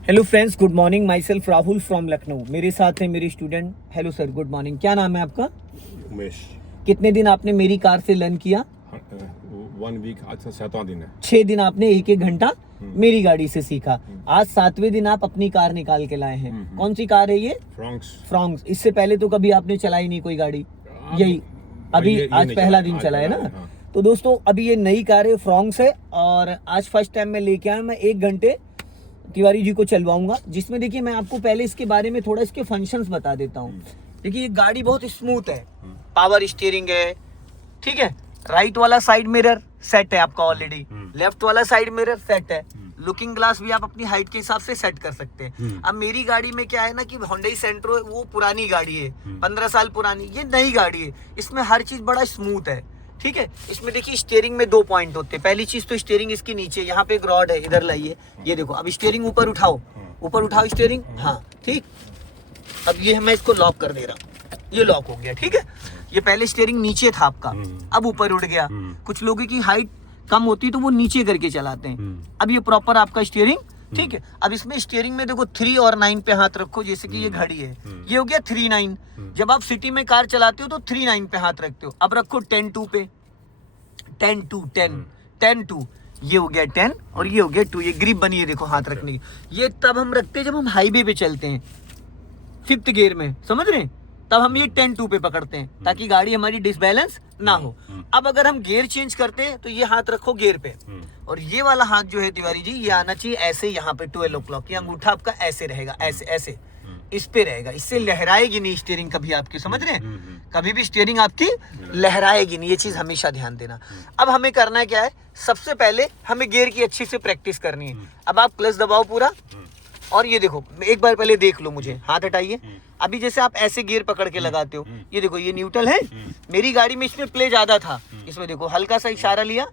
Hello friends, good morning. My self Rahul from Lucknow. मेरे साथ है मेरे student. Hello sir, good morning. क्या नाम है आपका? उमेश। कितने दिन आपने मेरी कार से लर्न किया? 1 वीक, आज 7वां दिन है। 6 दिन आपने एक घंटा मेरी गाड़ी से सीखा। आज 7वें दिन आप अपनी कार निकाल के लाए हैं। कौन सी कार है ये? फ्रॉन्क्स। इससे पहले तो कभी आपने चलाई नहीं कोई गाड़ी? यही अभी आज पहला दिन चला है ना? हाँ। तो दोस्तों, अभी ये नई कार है, फ्रॉन्क्स है, और आज फर्स्ट टाइम मैं लेके आया। मैं 1 घंटे तिवारी जी को चलवाऊंगा, जिसमें देखिए मैं आपको पहले इसके बारे में थोड़ा इसके फंक्शंस बता देता हूँ। देखिए ये गाड़ी बहुत स्मूथ है, पावर स्टीयरिंग है, ठीक है। राइट वाला साइड मिरर सेट है आपका ऑलरेडी, लेफ्ट वाला साइड मिरर सेट है। लुकिंग ग्लास भी आप अपनी हाइट के हिसाब से सेट कर सकते हैं। अब मेरी गाड़ी में क्या है ना कि होंडा सेंट्रो वो पुरानी गाड़ी है, 15 साल पुरानी। ये नई गाड़ी है, इसमें हर चीज बड़ा स्मूथ है, ठीक है। इसमें देखिए स्टीयरिंग में 2 पॉइंट होते हैं। पहली चीज तो स्टीयरिंग इसकी नीचे, यहाँ पे एक रॉड है, इधर लाइए, ये देखो। अब स्टीयरिंग ऊपर उठाओ, ऊपर उठाओ स्टीयरिंग, हाँ ठीक। अब ये मैं इसको लॉक कर दे रहा हूँ, ये लॉक हो गया, ठीक है। ये पहले स्टीयरिंग नीचे था आपका, अब ऊपर उठ गया। कुछ लोगों की हाइट कम होती है तो वो नीचे करके चलाते हैं। अब ये प्रॉपर आपका स्टीयरिंग, ठीक है। अब इसमें स्टीयरिंग में देखो 3 और 9 पे हाथ रखो, जैसे कि ये घड़ी है, ये हो गया 3-9। जब आप सिटी में कार चलाते हो तो 3-9 पे हाथ रखते हो। अब रखो 10-2 पे, 10-2, ये हो गया 10 और ये हो गया 2। ये ग्रिप बनी है देखो हाथ रखने की। ये तब हम रखते हैं जब हम हाईवे पे चलते हैं, 5th गियर में, समझ रहे हैं? तब हम ये 10-2 पे पकड़ते हैं ताकि गाड़ी हमारी डिसबैलेंस ना हो। अब अगर हम गियर चेंज करते हैं तो ये हाथ रखो गियर पे, और ये वाला हाथ जो है तिवारी जी, ये आना चाहिए ऐसे यहाँ पे 12 o'clock। ये अंगूठा आपका ऐसे रहेगा, ऐसे ऐसे इस पे रहेगा। इससे लहराएगी नहीं स्टीयरिंग कभी आपकी, समझ रहे हैं? कभी भी स्टीयरिंग आपकी लहराएगी नहीं, ये चीज हमेशा ध्यान देना। अब हमें करना क्या है, सबसे पहले हमें गियर की अच्छी से प्रैक्टिस करनी है। अब आप क्लच दबाओ पूरा, और ये देखो, एक बार पहले देख लो मुझे, हाथ हटाइए। अभी जैसे आप ऐसे गियर पकड़ के लगाते हो, ये देखो ये न्यूट्रल है। मेरी गाड़ी में इसमें प्ले ज्यादा था, इसमें देखो हल्का सा इशारा लिया,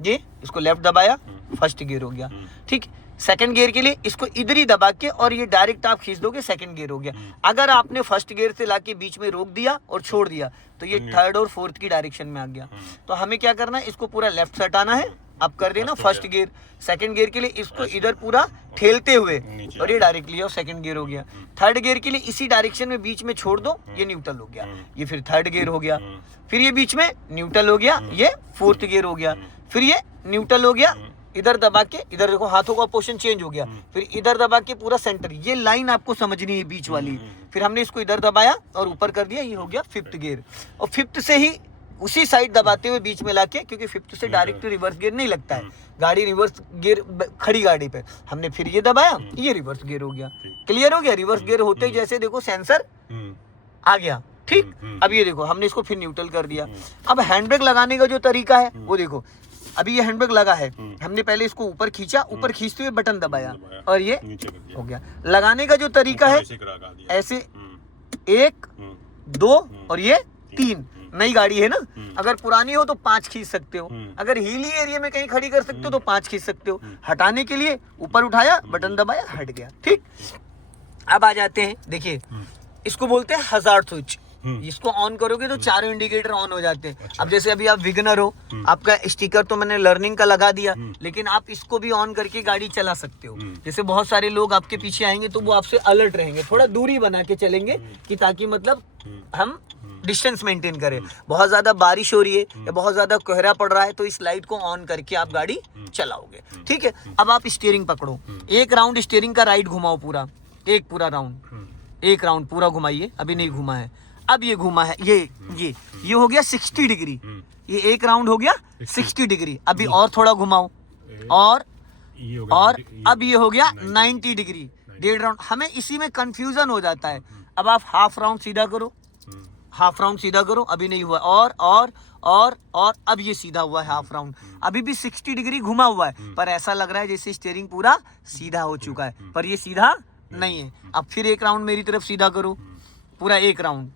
ये इसको लेफ्ट दबाया, फर्स्ट गियर हो गया, ठीक। सेकंड गियर के लिए इसको इधर ही दबा के और ये डायरेक्ट आप खींच दोगे, सेकंड गियर हो गया। अगर आपने फर्स्ट गियर से लाके बीच में रोक दिया और छोड़ दिया तो ये 3rd और 4th की डायरेक्शन में आ गया। तो हमें क्या करना है, इसको पूरा लेफ्ट से हटाना है। अब कर देना फर्स्ट गियर। सेकंड गियर के लिए इसको इधर पूरा ठेलते हुए, और ये डायरेक्टली और सेकंड गियर हो गया। 3rd गियर के लिए इसी डायरेक्शन में बीच में छोड़ दो, ये न्यूट्रल हो गया। ये फिर 3rd गियर हो गया, फिर ये बीच में न्यूट्रल हो गया, ये 4th गियर हो गया, फिर ये न्यूट्रल हो गया। इधर दबा के, इधर देखो हाथों का पोजीशन चेंज हो गया, फिर इधर दबा के पूरा सेंटर। ये लाइन आपको समझनी है बीच वाली। फिर हमने इसको इधर दबाया और ऊपर कर दिया, ये हो गया 5th गियर। और 5th से ही उसी साइड दबाते हुए बीच में लाके, क्योंकि 5th से डायरेक्ट रिवर्स गियर नहीं लगता है, गाड़ी रिवर्स गियर खड़ी गाड़ी पे हमने फिर ये दबाया, ये रिवर्स गियर हो गया। क्लियर हो गया? रिवर्स गियर होते ही जैसे देखो सेंसर आ गया, ठीक। अब ये देखो हमने इसको फिर न्यूट्रल कर दिया। अब हैंड ब्रेक लगाने का जो तरीका है वो देखो, अभी ये हैंड ब्रेक लगा है, हमने पहले इसको ऊपर खींचा, ऊपर खींचते हुए बटन दबाया और ये हो गया। लगाने का जो तरीका है ऐसे 1, 2 और ये 3। नई गाड़ी है ना, अगर पुरानी हो तो 5 खींच सकते हो, अगर हिली एरिया में कहीं खड़ी कर सकते हो तो 5 खींच सकते हो। हटाने के लिए ऊपर उठाया, बटन दबाया, हट गया, ठीक। अब आ जाते हैं, देखिए इसको बोलते हैं हजार्ड स्विच। इसको ऑन करोगे तो चारों इंडिकेटर ऑन हो जाते हैं। अब जैसे अभी आप विगनर हो, आपका स्टिकर तो मैंने लर्निंग का लगा दिया, लेकिन आप इसको भी ऑन करके गाड़ी चला सकते हो। जैसे बहुत सारे लोग आपके पीछे आएंगे तो वो आपसे अलर्ट रहेंगे, थोड़ा दूरी बना के चलेंगे कि ताकि मतलब हम डिस्टेंस मेंटेन करें। बहुत ज्यादा बारिश हो रही है या बहुत ज्यादा कोहरा पड़ रहा है तो इस लाइट को ऑन करके आप गाड़ी चलाओगे, ठीक है। अब आप स्टीयरिंग पकड़ो, एक राउंड स्टीयरिंग का राइट घुमाओ पूरा, एक पूरा राउंड, एक राउंड पूरा घुमाइए। अभी नहीं घुमा है, अब ये घुमा है, ये हो गया 60 डिग्री। ये एक राउंड हो गया 60 डिग्री। अभी और थोड़ा घुमाओ, और अब ये हो गया 90 डिग्री, 1.5 राउंड। हमें इसी में कंफ्यूजन हो जाता है। अब आप हाफ राउंड सीधा करो, हाफ राउंड सीधा करो, अभी नहीं हुआ, और अब ये सीधा हुआ है हाफ राउंड। अभी भी 60 डिग्री घुमा हुआ है, पर ऐसा लग रहा है जैसे स्टीयरिंग पूरा सीधा हो चुका है, पर ये सीधा नहीं है। अब फिर एक राउंड मेरी तरफ सीधा करो, पूरा एक राउंड,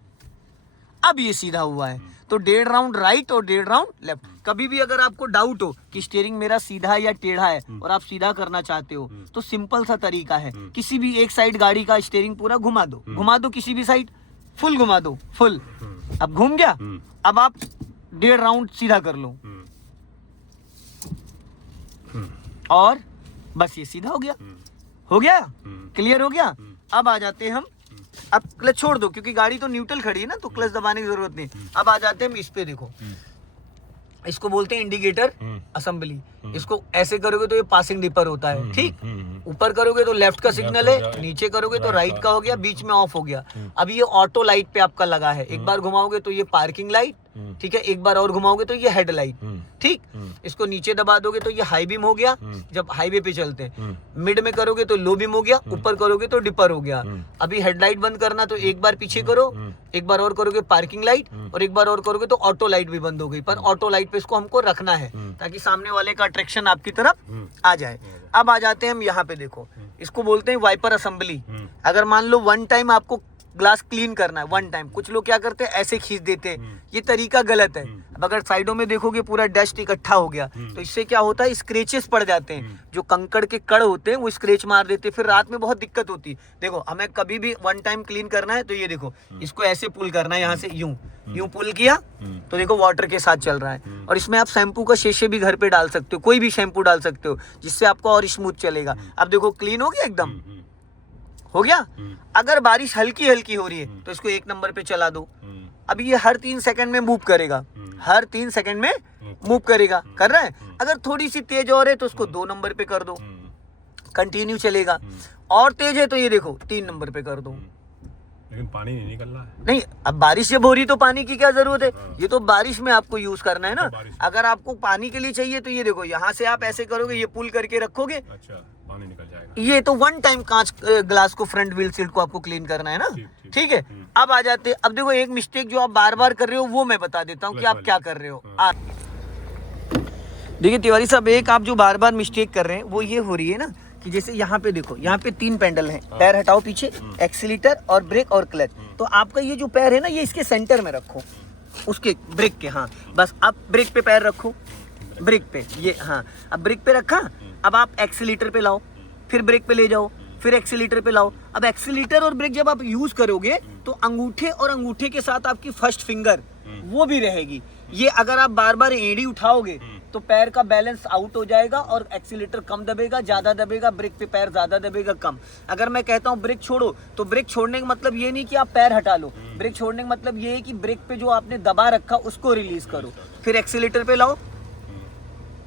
अब ये सीधा हुआ है। तो 1.5 राउंड राइट और 1.5 राउंड लेफ्ट। कभी भी अगर आपको डाउट हो कि स्टीयरिंग मेरा सीधा है या टेढ़ा है और आप सीधा करना चाहते हो तो सिंपल सा तरीका है, किसी भी एक साइड गाड़ी का स्टीयरिंग पूरा घुमा दो, किसी भी साइड फुल घुमा दो, फुल। अब घूम गया, अब आप 1.5 राउंड सीधा कर लो और बस ये सीधा हो गया। हो गया, क्लियर हो गया। अब आ जाते हैं हम, अब क्लच छोड़ दो क्योंकि गाड़ी तो न्यूट्रल खड़ी है ना, तो क्लच दबाने की जरूरत नहीं। अब आ जाते हैं हम इस पे, देखो इसको बोलते हैं इंडिकेटर असेंबली। इसको ऐसे करोगे तो ये पासिंग डिपर होता है, ठीक। ऊपर करोगे तो लेफ्ट का सिग्नल है, नीचे करोगे तो राइट का हो गया, बीच में ऑफ हो गया। अब ये ऑटो लाइट पे आपका लगा है, एक बार घुमाओगे तो ये पार्किंग लाइट, ठीक है, एक बार और घुमाओगे तो ये हेड लाइट, ठीक। इसको नीचे दबा दोगे तो ये हाई बीम हो गया, जब हाईवे पे चलते हैं। मिड में करोगे तो लो बीम हो गया, ऊपर करोगे तो डिपर हो गया। अभी हेडलाइट बंद करना तो एक बार पीछे करो, एक बार और करोगे पार्किंग लाइट, और एक बार और करोगे तो ऑटो लाइट भी बंद हो गई। पर ऑटो लाइट पे इसको हमको रखना है ताकि सामने वाले का अट्रैक्शन आपकी तरफ आ जाए। अब आ जाते हैं हम यहाँ पे, देखो इसको बोलते हैं वाइपर असेंबली। अगर मान लो वन टाइम आपको ग्लास क्लीन करना है, वन टाइम, कुछ लोग क्या करते हैं ऐसे खींच देते हैं, ये तरीका गलत है। अब अगर साइडों में देखोगे पूरा डस्ट इकट्ठा हो गया तो इससे क्या होता है, स्क्रेचेस पड़ जाते हैं, जो कंकड़ के कड़ होते हैं वो स्क्रेच मार देते हैं, फिर रात में बहुत दिक्कत होती है। देखो हमें कभी भी वन टाइम क्लीन करना है तो ये देखो इसको ऐसे पुल करना है, यहाँ से यूं पुल किया तो देखो वाटर के साथ चल रहा है। और इसमें आप शैम्पू का शेशे भी घर पे डाल सकते हो, कोई भी शैम्पू डाल सकते हो जिससे आपको और स्मूथ चलेगा। अब देखो क्लीन हो गया, एकदम हो गया। अगर बारिश हल्की हल्की हो रही है तो इसको 1 नंबर पे चला दो। अब ये हर 3 सेकंड में मूव करेगा, हर 3 सेकंड में मूव करेगा, कर रहा है। अगर थोड़ी सी तेज और है तो उसको 2 नंबर पे कर दो, कंटिन्यू चलेगा। और तेज है तो ये देखो 3 नंबर पे कर दो। लेकिन पानी नहीं निकल रहा है। नहीं, अब बारिश जब हो रही तो पानी की क्या जरूरत है, ये तो बारिश में आपको यूज करना है ना। अगर आपको पानी के लिए चाहिए तो ये देखो यहाँ से आप ऐसे करोगे, ये पुल करके रखोगे, अच्छा पानी निकल जाएगा। ये तो वन टाइम कांच ग्लास को, फ्रंट व्हील सीट को आपको क्लीन करना है ना, ठीक है। अब आ जाते, अब देखो एक मिस्टेक जो आप बार बार कर रहे हो वो मैं बता देता हूँ कि आप क्या कर रहे हो। देखिए तिवारी साहब, एक आप जो बार बार मिस्टेक कर रहे हैं वो ये हो रही है ना कि जैसे यहाँ पे देखो, यहाँ पे 3 पैडल हैं, पैर हटाओ पीछे, एक्सीलेटर और ब्रेक और क्लच। तो आपका ये जो पैर है ना, ये इसके सेंटर में रखो, उसके ब्रेक के, हाँ बस। अब ब्रेक पे पैर रखो, ब्रेक पे ये, हाँ अब ब्रेक पे रखा। अब आप एक्सीलेटर पे लाओ, फिर ब्रेक पे ले जाओ, फिर एक्सीलेटर पे लाओ। अब एक्सीलेटर और ब्रेक जब आप यूज करोगे तो अंगूठे और अंगूठे के साथ आपकी फर्स्ट फिंगर वो भी रहेगी। ये अगर आप बार बार एड़ी उठाओगे तो पैर का बैलेंस आउट हो जाएगा और एक्सीलेटर कम दबेगा, ज्यादा दबेगा, ब्रेक पे पैर ज्यादा दबेगा, कम। अगर मैं कहता हूँ ब्रेक छोड़ो तो ब्रेक छोड़ने का मतलब ये नहीं कि आप पैर हटा लो, ब्रेक छोड़ने का मतलब ये है कि ब्रेक पे जो आपने दबा रखा उसको रिलीज करो। फिर एक्सीलेटर पे लाओ,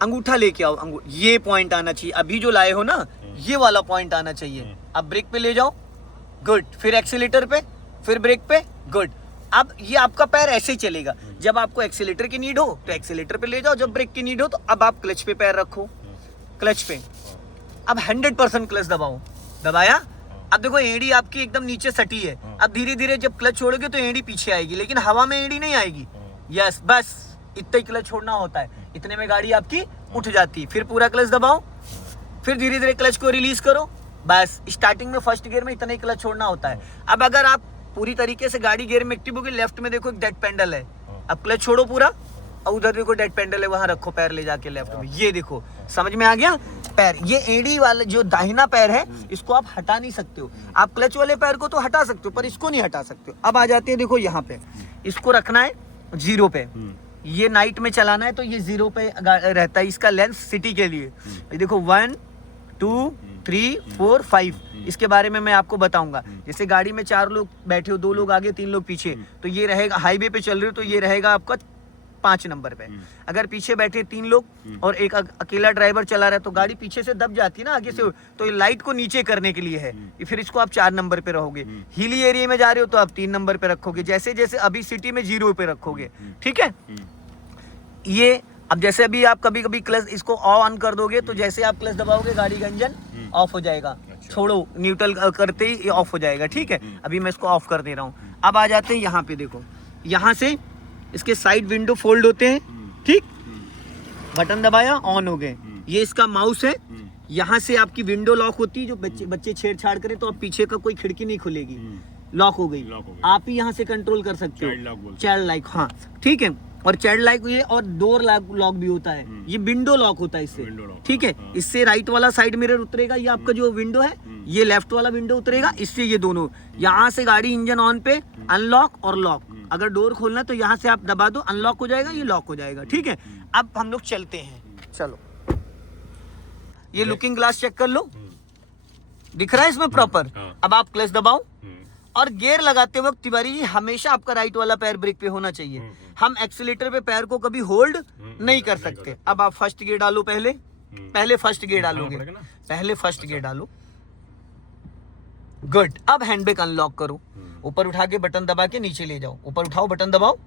अंगूठा लेके आओ, ये पॉइंट आना चाहिए। अभी जो लाए हो ना, ये वाला पॉइंट आना चाहिए। अब ब्रेक पे ले जाओ, गुड। फिर एक्सीलेटर पे, फिर ब्रेक पे, गुड। अब ये आपका पैर ऐसे ही चलेगा। जब आपको एक्सीलेटर की नीड हो तो एक्सीलेटर पे ले जाओ, जब ब्रेक की नीड हो तो अब आप क्लच पे पैर रखो, क्लच पे। अब 100% क्लच दबाओ, दबाया। अब देखो एड़ी आपकी एकदम नीचे सटी है। अब धीरे धीरे जब क्लच छोड़ोगे तो एड़ी पीछे आएगी, लेकिन हवा में एड़ी नहीं आएगी। यस, बस इतना ही क्लच छोड़ना होता है, इतने में गाड़ी आपकी उठ जाती है। फिर पूरा क्लच दबाओ, फिर धीरे धीरे क्लच को रिलीज करो, बस। स्टार्टिंग में फर्स्ट गियर में इतना ही क्लच छोड़ना होता है। अब अगर आप पूरी तरीके से गाड़ी गियर में एक्टिव होगी, लेफ्ट में देखो एक डेड पेंडल है, अब क्लच छोड़ो पूरा, और उधर देखो डेड पेंडल है, वहां रखो पैर ले जाके लेफ्ट में। ये देखो, समझ में आ गया। पैर, ये एड़ी वाला जो दाहिना पैर है इसको आप हटा नहीं सकते हो। आप क्लच वाले पैर को तो हटा सकते हो पर इसको नहीं हटा सकते हो। अब आ जाते हैं, देखो यहाँ पे इसको रखना है 0 पे। ये नाइट में चलाना है तो ये 0 पे रहता है, इसका लेंस सिटी के लिए। ये देखो 1 2 3 4 5, इसके बारे में मैं आपको बताऊंगा। जैसे गाड़ी में 4 लोग बैठे हो, 2 लोग आगे 3 लोग पीछे, तो ये रहेगा, हाईवे पे चल रहे हो तो ये रहेगा आपका 5 नंबर पे। अगर पीछे बैठे 3 लोग और एक अकेला ड्राइवर चला रहा है तो गाड़ी पीछे से दब जाती है ना आगे से, तो ये लाइट को नीचे करने के लिए है। फिर इसको आप 4 नंबर पे रहोगे। हिली एरिया में जा रहे हो तो आप 3 नंबर पे रखोगे, जैसे जैसे अभी सिटी में 0 पे रखोगे, ठीक है। ये अब जैसे अभी आप कभी कभी क्लच इसको ऑन कर दोगे तो जैसे आप क्लच दबाओगे गाड़ी का इंजन ऑफ हो जाएगा। छोड़ो, न्यूट्रल करते ही ये ऑफ हो जाएगा, ठीक है। अभी मैं इसको ऑफ कर दे रहा हूँ। अब आ जाते हैं यहाँ पे, देखो यहाँ से इसके साइड विंडो फोल्ड होते हैं, ठीक। बटन दबाया, ऑन हो गए। ये इसका माउस है, यहाँ से आपकी विंडो लॉक होती है। जो बच्चे छेड़छाड़ करें तो अब पीछे का कोई खिड़की नहीं खुलेगी, लॉक हो गई। आप ही यहाँ से कंट्रोल कर सकते हो, चाइल्ड लॉक, हाँ ठीक है। और चाइल्ड लॉक ये, और डोर लॉक भी होता है, ये विंडो लॉक होता है इससे, ठीक है। इससे राइट वाला साइड मिरर उतरेगा, ये आपका जो विंडो है, ये लेफ्ट वाला विंडो उतरेगा, इससे ये दोनों। यहाँ से गाड़ी इंजन ऑन पे, अनलॉक और लॉक। अगर डोर खोलना तो यहाँ से आप दबा दो, अनलॉक हो जाएगा, ये लॉक हो जाएगा, ठीक है। अब हम लोग चलते हैं, चलो। ये लुकिंग ग्लास चेक कर लो, दिख रहा है इसमें प्रॉपर। हाँ। अब आप क्लच दबाओ और गियर लगाते वक्त तिवारी जी हमेशा आपका राइट वाला पैर ब्रेक पे होना चाहिए। हम एक्सीलेटर पे पैर को कभी होल्ड नहीं कर सकते। अब आप फर्स्ट गियर डालो, पहले फर्स्ट गियर डालोगे, पहले फर्स्ट गियर डालो। गुड। अब हैंड ब्रेक अनलॉक करो, ऊपर उठा के बटन दबा के नीचे ले जाओ, ऊपर उठाओ बटन दबाओ,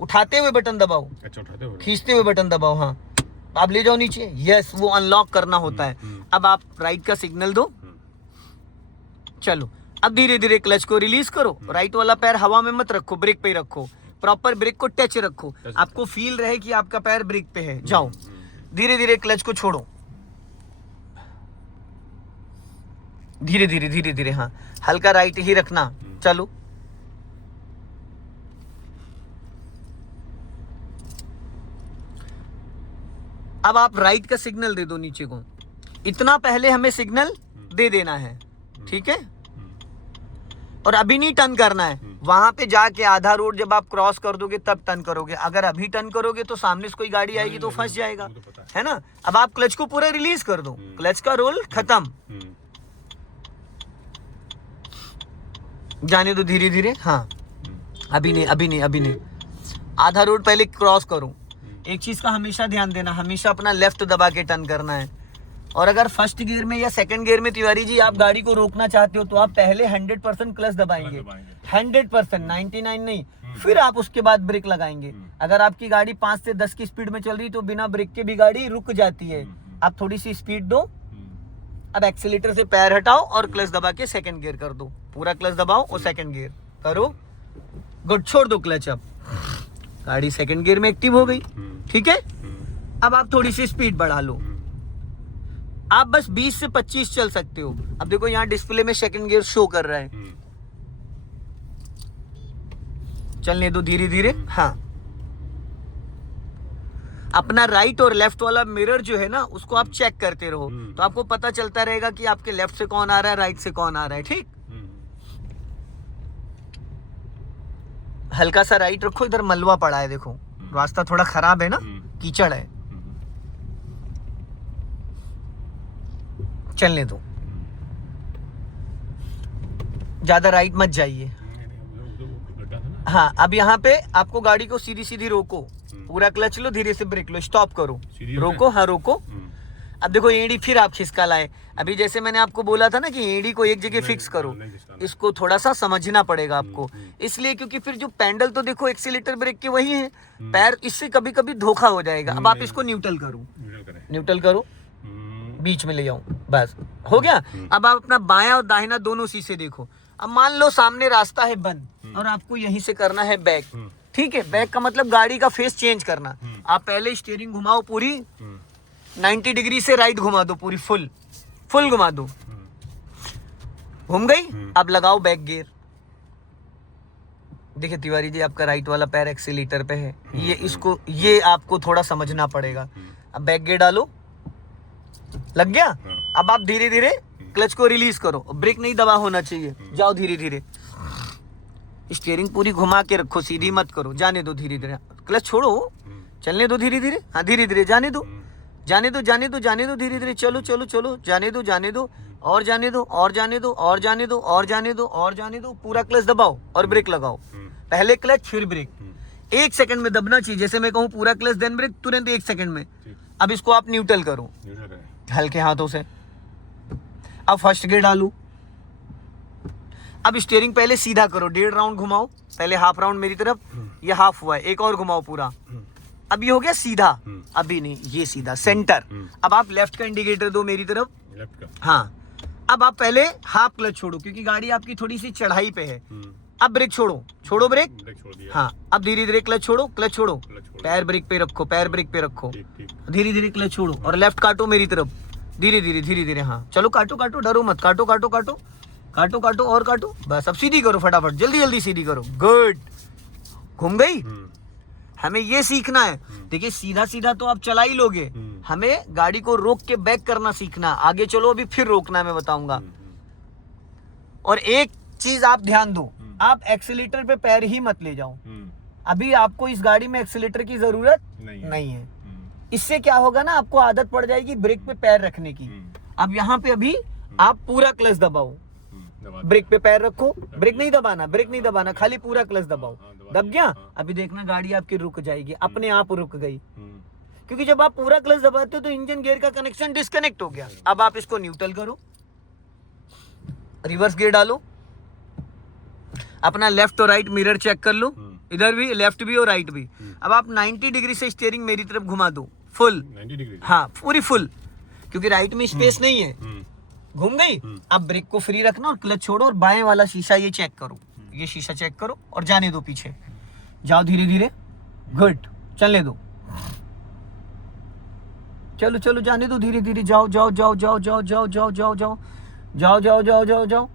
उठाते हुए बटन दबाओ, अच्छा उठाते हुए, खींचते हुए बटन दबाओ, हाँ आप ले जाओ नीचे। यस, वो अनलॉक करना होता है। अब आप राइट का सिग्नल दो, चलो। अब धीरे धीरे क्लच को रिलीज करो, राइट वाला पैर हवा में मत रखो, ब्रेक पे ही रखो, प्रॉपर ब्रेक को टच रखो, आपको फील रहे कि आपका पैर ब्रेक पे है। जाओ, धीरे धीरे क्लच को छोड़ो, धीरे धीरे धीरे धीरे, हाँ हल्का राइट ही रखना, चलो। अब आप राइट का सिग्नल दे दो नीचे को, इतना पहले हमें सिग्नल दे देना है, ठीक है। और अभी नहीं टर्न करना है, वहां पे जाके आधा रोड जब आप क्रॉस कर दोगे तब टर्न करोगे। अगर अभी टर्न करोगे तो सामने से कोई गाड़ी आएगी तो फंस जाएगा, है ना। अब आप क्लच को पूरा रिलीज कर दो, क्लच का रोल खत्म, जाने दो धीरे धीरे, हाँ अभी नहीं अभी नहीं अभी नहीं। आधा रोड पहले क्रॉस करो। एक चीज का हमेशा ध्यान देना, हमेशा अपना लेफ्ट दबा के टर्न करना है। और अगर फर्स्ट गियर में या सेकंड गियर में तिवारी जी आप गाड़ी को रोकना चाहते हो तो आप पहले 100% क्लच दबाएंगे, 100%, 99 नहीं, फिर आप उसके बाद ब्रेक लगाएंगे। अगर आपकी गाड़ी 5 से 10 की स्पीड में चल रही तो बिना ब्रेक के भी गाड़ी रुक जाती है। आप थोड़ी सी स्पीड दो, अब एक्सीलेटर से पैर हटाओ और क्लच दबा के सेकंड गियर कर दो, पूरा क्लच दबाओ और सेकंड गियर करो। गुड, छोड़ दो क्लच। अब गाड़ी सेकंड गियर में एक्टिव हो गई, ठीक है। अब आप थोड़ी सी स्पीड बढ़ा लो, आप बस 20 से 25 चल सकते हो। अब देखो यहाँ डिस्प्ले में सेकंड गियर शो कर रहा है, चलने दो धीरे धीरे, हाँ। अपना राइट और लेफ्ट वाला मिरर जो है ना उसको आप चेक करते रहो, तो आपको पता चलता रहेगा कि आपके लेफ्ट से कौन आ रहा है, राइट से कौन आ रहा है, ठीक। हल्का सा राइट रखो, इधर मलबा पड़ा है, देखो रास्ता थोड़ा खराब है ना, कीचड़ है, चलने दो, ज्यादा राइट मत जाइए। हाँ, अब यहाँ पे आपको गाड़ी को सीधी सीधी रोको, पूरा क्लच लो, धीरे से ब्रेक लो, स्टॉप करो, रोको, हाँ रोको। अब देखो एड़ी फिर आप खिसका लाए। अभी जैसे मैंने आपको बोला था ना कि एड़ी को एक जगह फिक्स करो, इसको थोड़ा सा समझना पड़ेगा आपको, इसलिए क्योंकि फिर जो पैडल तो देखो एक्सीलेटर ब्रेक के वही है, पैर इससे कभी कभी धोखा हो जाएगा। अब आप इसको न्यूट्रल करो, न्यूट्रल करो, बीच में ले जाओ, बस हो गया। अब आप अपना बायां और दाहिना दोनों शीशे देखो। अब मान लो सामने रास्ता है बंद और आपको यहीं से करना है बैक, ठीक है। बैक का मतलब गाड़ी का फेस चेंज करना। आप पहले स्टीयरिंग घुमाओ, पूरी 90 डिग्री से राइट घुमा दो, पूरी फुल घुमा दो, घूम गई। अब लगाओ बैक गियर। देखिए तिवारी जी आपका राइट वाला पैर एक्सीलेटर पे है, ये आपको थोड़ा समझना पड़ेगा। अब बैक गियर डालो, लग गया। अब आप धीरे धीरे क्लच को रिलीज करो, ब्रेक नहीं दबा होना चाहिए, जाओ धीरे धीरे, स्टीयरिंग पूरी घुमा के रखो, सीधी मत करो, जाने दो धीरे धीरे, क्लच छोड़ो, चलने दो धीरे धीरे, हाँ धीरे धीरे, जाने दो जाने दो जाने दो जाने दो, धीरे धीरे चलो चलो चलो, जाने दो और जाने दो और जाने दो और जाने दो और जाने दो और जाने दो, पूरा क्लच दबाओ और ब्रेक लगाओ, पहले क्लच फिर ब्रेक, 1 सेकंड में दबना चाहिए। जैसे मैं कहूँ पूरा क्लच देन ब्रेक, तुरंत 1 सेकंड में। अब इसको आप न्यूट्रल करो हल्के हाथों से। अब फर्स्ट गियर डालू, अब स्टीयरिंग पहले सीधा करो, 1.5 राउंड घुमाओ, पहले हाफ राउंड मेरी तरफ, ये हाफ हुआ है, एक और घुमाओ पूरा, अब ये हो गया सीधा, अभी नहीं, ये सीधा सेंटर। अब आप लेफ्ट का इंडिकेटर दो मेरी तरफ, लेफ्ट का, हाँ। अब आप पहले हाफ क्लच छोड़ो क्योंकि गाड़ी आपकी थोड़ी सी चढ़ाई पे है। अब ब्रेक छोड़ो ब्रेक, हाँ। अब धीरे धीरे क्लच छोड़ो, पैर ब्रेक पे रखो, पैर ब्रेक पे रखो, धीरे धीरे क्लच छोड़ो और लेफ्ट काटो मेरी तरफ, धीरे धीरे, हाँ चलो, काटो डरो मत, काटो और काटो, बस। अब सीधी करो फटाफट, जल्दी सीधी करो, गुड, घूम गई। हमें ये सीखना है, देखिए सीधा तो आप चला ही लोगे, हमें गाड़ी को रोक के बैक करना सीखना, आगे चलो अभी फिर रोकना मैं बताऊंगा। और एक चीज आप ध्यान दो, आप एक्सीलेटर पे पैर ही मत ले जाओ, अभी आपको इस गाड़ी में एक्सीलेटर की जरूरत नहीं है। इससे क्या होगा ना, आपको आदत पड़ जाएगी ब्रेक पे पैर रखने की। अब यहाँ पे अभी आप पूरा क्लच दबाओ, दबा ब्रेक पे पैर रखो, ब्रेक नहीं दबाना, ब्रेक नहीं दबाना, खाली पूरा क्लच दबाओ। हाँ, दबा दब गया? हाँ। अभी देखना गाड़ी आपकी रुक जाएगी, अपने आप रुक गई। हम्म, क्योंकि जब आप पूरा क्लच दबाते हो तो इंजन गियर का कनेक्शन डिस्कनेक्ट हो गया। अब आप इसको न्यूट्रल करो, रिवर्स गियर डालो, अपना लेफ्ट और राइट मिरर चेक कर लो, इधर भी लेफ्ट भी और राइट भी। अब आप 90 डिग्री से स्टीयरिंग मेरी तरफ घुमा दो, फुल, 90 डिग्री। हाँ पूरी फुल, क्योंकि राइट में स्पेस नहीं है, हम्म, घूम गई। अब ब्रेक को फ्री रखना और क्लच छोड़ो और बाएं वाला शीशा ये चेक करो, ये शीशा चेक करो और जाने दो पीछे, जाओ धीरे धीरे, गुड, चलने दो, चलो चलो जाने दो धीरे धीरे, जाओ जाओ जाओ जाओ जाओ जाओ जाओ जाओ जाओ जाओ जाओ जाओ जाओ जाओ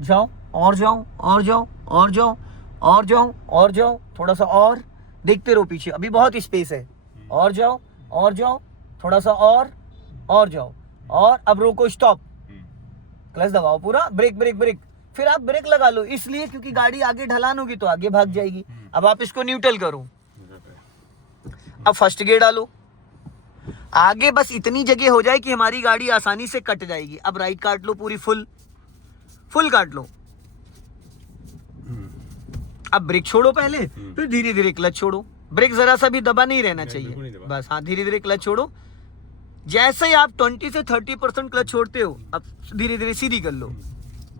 जाओ और जाओ और जाओ और जाओ और जाओ और जाओ, थोड़ा सा और, देखते रहो पीछे, अभी बहुत स्पेस है, और जाओ थोड़ा सा और जाओ, और अब रोको, स्टॉप, क्लच दबाओ पूरा, ब्रेक ब्रेक ब्रेक, फिर आप ब्रेक लगा लो, इसलिए क्योंकि गाड़ी आगे ढलान होगी तो आगे भाग जाएगी। अब आप इसको न्यूट्रल करो, अब फर्स्ट गियर डालो, आगे बस इतनी जगह हो जाए कि हमारी गाड़ी आसानी से कट जाएगी। अब राइट काट लो, पूरी फुल काट लो, अब ब्रेक छोड़ो पहले, फिर धीरे धीरे क्लच छोड़ो, ब्रेक जरा सा भी दबा नहीं रहना बिल्कुल नहीं चाहिए, दबा। बस हाँ धीरे धीरे क्लच छोड़ो। जैसे ही आप 20 से 30% क्लच छोड़ते हो, अब धीरे धीरे सीधी कर लो,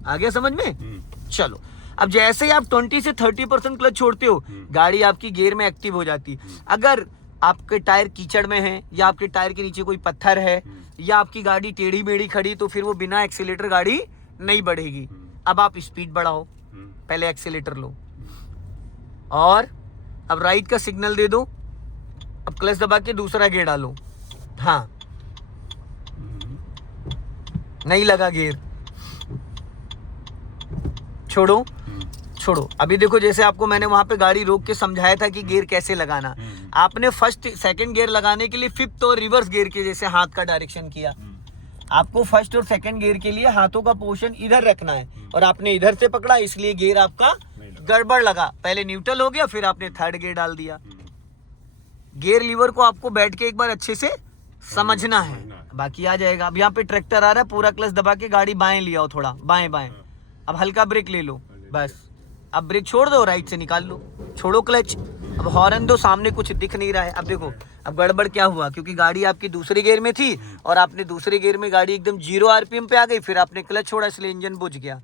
आ गया समझ में? चलो, अब जैसे ही आप 20 से 30% क्लच छोड़ते हो, गाड़ी आपकी गियर में एक्टिव हो जाती। अगर आपके टायर कीचड़ में है या आपके टायर के नीचे कोई पत्थर है या आपकी गाड़ी टेढ़ी मेढ़ी खड़ी, तो फिर वो बिना एक्सीलेटर गाड़ी नहीं बढ़ेगी। अब आप स्पीड बढ़ाओ, पहले एक्सीलेटर लो और अब राइट का सिग्नल दे दो, अब क्लच दबा के दूसरा गियर डालो, हाँ नहीं लगा गियर, छोड़ो छोड़ो। अभी देखो, जैसे आपको मैंने वहां पे गाड़ी रोक के समझाया था कि गियर कैसे लगाना, आपने फर्स्ट सेकंड गियर लगाने के लिए फिफ्थ और रिवर्स गियर के जैसे हाथ का डायरेक्शन किया। आपको फर्स्ट और सेकंड गियर के लिए हाथों का पोर्शन इधर रखना है और आपने इधर से पकड़ा, इसलिए गियर आपका गड़बड़ लगा, पहले न्यूट्रल हो गया, फिर आपने थर्ड गियर डाल दिया। गियर लीवर को आपको बैठ के एक बार अच्छे से समझना है, बाकी आ जाएगा। अब यहाँ पे ट्रैक्टर आ रहा है, पूरा क्लच दबा के गाड़ी बाएं ले आओ, थोड़ा बाएं बाएं, अब हल्का ब्रेक ले लो, बस अब ब्रेक छोड़ दो, राइट से निकाल लो, छोड़ो क्लच, अब हॉर्न दो, सामने कुछ दिख नहीं रहा है। अब देखो अब गड़बड़ क्या हुआ, क्योंकि गाड़ी आपकी दूसरे गियर में थी और आपने दूसरे गियर में गाड़ी एकदम 0 RPM पे आ गई, फिर आपने क्लच छोड़ा, इसलिए इंजन बुझ गया।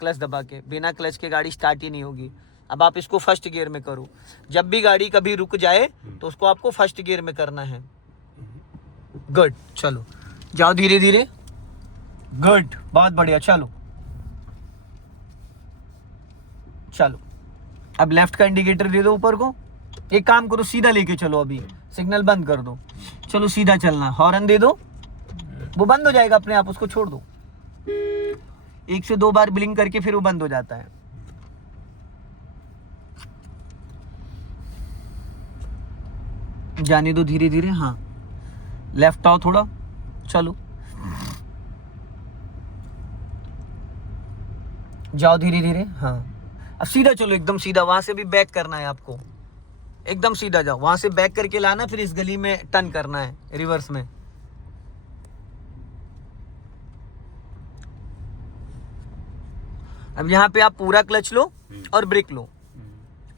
क्लच दबा के बिना क्लच के गाड़ी स्टार्ट ही नहीं होगी। अब आप इसको फर्स्ट गियर में करो, जब भी गाड़ी कभी रुक जाए तो उसको आपको फर्स्ट गियर में करना है। गुड, चलो जाओ धीरे धीरे, गुड, बहुत बढ़िया, चलो चलो। अब लेफ्ट का इंडिकेटर दे दो ऊपर को, एक काम करो सीधा लेके चलो, अभी सिग्नल बंद कर दो, चलो सीधा चलना, हॉर्न दे दो, वो बंद हो जाएगा अपने आप, उसको छोड़ दो, 1 से 2 बार ब्लिंक करके फिर वो बंद हो जाता है। जाने दो धीरे धीरे, हाँ लेफ्ट आओ थोड़ा, चलो जाओ धीरे धीरे, हाँ अब सीधा चलो, एकदम सीधा, वहां से भी बैक करना है आपको, एकदम सीधा जाओ, वहां से बैक करके लाना, फिर इस गली में टर्न करना है रिवर्स में। अब यहाँ पे आप पूरा क्लच लो और ब्रेक लो,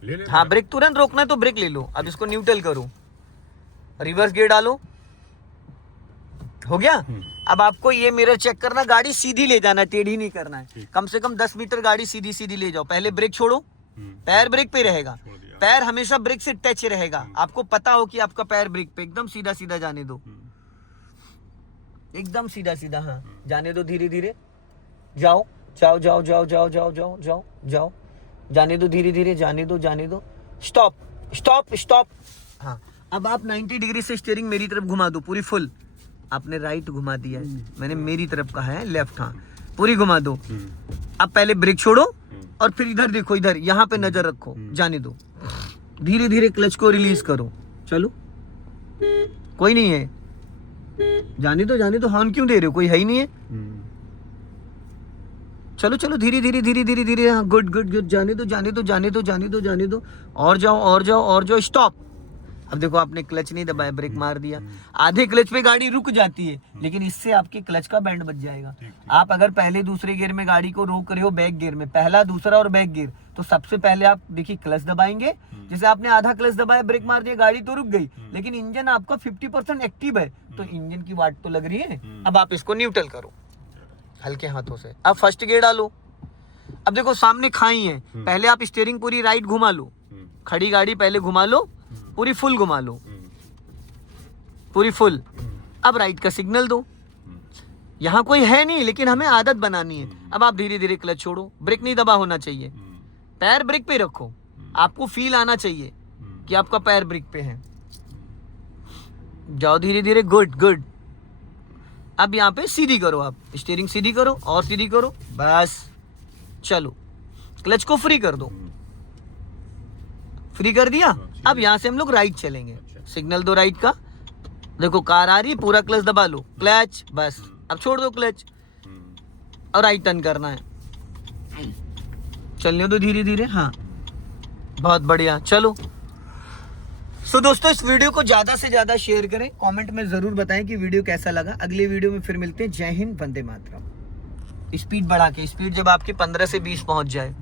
ले हाँ ब्रेक तुरंत रोकना है तो ब्रेक ले लो। अब इसको न्यूट्रल करो, रिवर्स गियर डालो, हो गया। अब आपको ये मिरर चेक करना, गाड़ी सीधी ले जाना, टेढ़ी नहीं करना है, कम से कम 10 मीटर गाड़ी सीधी सीधी ले जाओ। पहले ब्रेक छोड़ो, पैर ब्रेक पे रहेगा, पैर हमेशा ब्रेक से टच रहेगा, आपको पता हो कि आपका पैर ब्रेक पे, एकदम सीधा सीधा जाने दो, एकदम सीधा सीधा, हाँ जाने दो धीरे धीरे, जाओ जाओ जाओ जाओ जाओ जाओ जाओ जाओ जाओ, जाने दो धीरे धीरे, जाने दो जाने दो, स्टॉप स्टॉप स्टॉप। हाँ अब आप 90 डिग्री से स्टीयरिंग मेरी तरफ घुमा दो, पूरी फुल, आपने राइट घुमा दिया है, मैंने मेरी तरफ कहा है लेफ्ट, हाँ पूरी घुमा दो। अब पहले ब्रेक छोड़ो और फिर इधर देखो, इधर यहाँ पे नजर रखो, जाने दो, धीरे धीरे क्लच को रिलीज करो, चलो कोई नहीं है, जाने दो, हॉर्न क्यों दे रहे हो, कोई है ही नहीं है, चलो चलो धीरे धीरे धीरे धीरे धीरे, हाँ गुड गुड गुड, जाने दो जाने दो जाने दो जाने दो जाने दो, और जाओ और जाओ और जाओ, स्टॉप, अब देखो आपने क्लच नहीं दबाया, ब्रेक मार दिया, आधे क्लच पे गाड़ी रुक जाती है, लेकिन इससे आपके क्लच का बैंड बच जाएगा। आप अगर पहले दूसरे गियर में गाड़ी को रोक रहे हो, बैक गियर में, पहला दूसरा और बैक गियर, तो सबसे पहले आप देखिए क्लच दबाएंगे। जैसे आपने आधा क्लच दबाया, ब्रेक मार दिया, गाड़ी तो रुक गई, लेकिन इंजन आपका 50% एक्टिव है, तो इंजन की वाट तो लग रही है। अब आप इसको न्यूट्रल करो हल्के हाथों से। अब फर्स्ट गियर डालो। अब देखो सामने खाई है, पहले आप स्टीयरिंग पूरी राइट घुमा लो, खड़ी गाड़ी पहले घुमा लो, पूरी फुल घुमा लो, पूरी फुल। अब राइट का सिग्नल दो। यहाँ कोई है नहीं, लेकिन हमें आदत बनानी है। अब आप धीरे धीरे क्लच छोड़ो, ब्रेक नहीं दबा होना चाहिए, पैर ब्रेक पे रखो, आपको फील आना चाहिए कि आपका पैर ब्रेक पे है। जाओ धीरे धीरे, गुड गुड। अब यहाँ पे सीधी करो, आप स्टीयरिंग सीधी करो और सीधी करो, बस चलो। क्लच को फ्री कर दो, फ्री कर दिया। अब यहाँ से हम लोग राइट चलेंगे, सिग्नल दो राइट का। देखो कार आ रही है, पूरा क्लच दबा लो, क्लच, बस अब छोड़ दो क्लच और राइट टर्न करना है। चलने दो धीरे धीरे, हाँ बहुत बढ़िया, चलो। सो दोस्तों इस वीडियो को ज्यादा से ज्यादा शेयर करें, कमेंट में जरूर बताएं कि वीडियो कैसा लगा। अगले वीडियो में फिर मिलते हैं। जय हिंद, वंदे मातरम। स्पीड बढ़ा के, स्पीड जब आपकी 15 से 20 पहुंच जाए,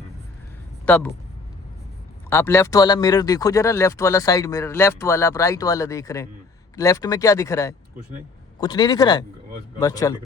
तब आप लेफ्ट वाला मिरर देखो जरा, लेफ्ट वाला साइड मिरर, लेफ्ट वाला, आप राइट वाला देख रहे हैं। लेफ्ट में क्या दिख रहा है? कुछ नहीं, कुछ नहीं दिख रहा है, बस चलो।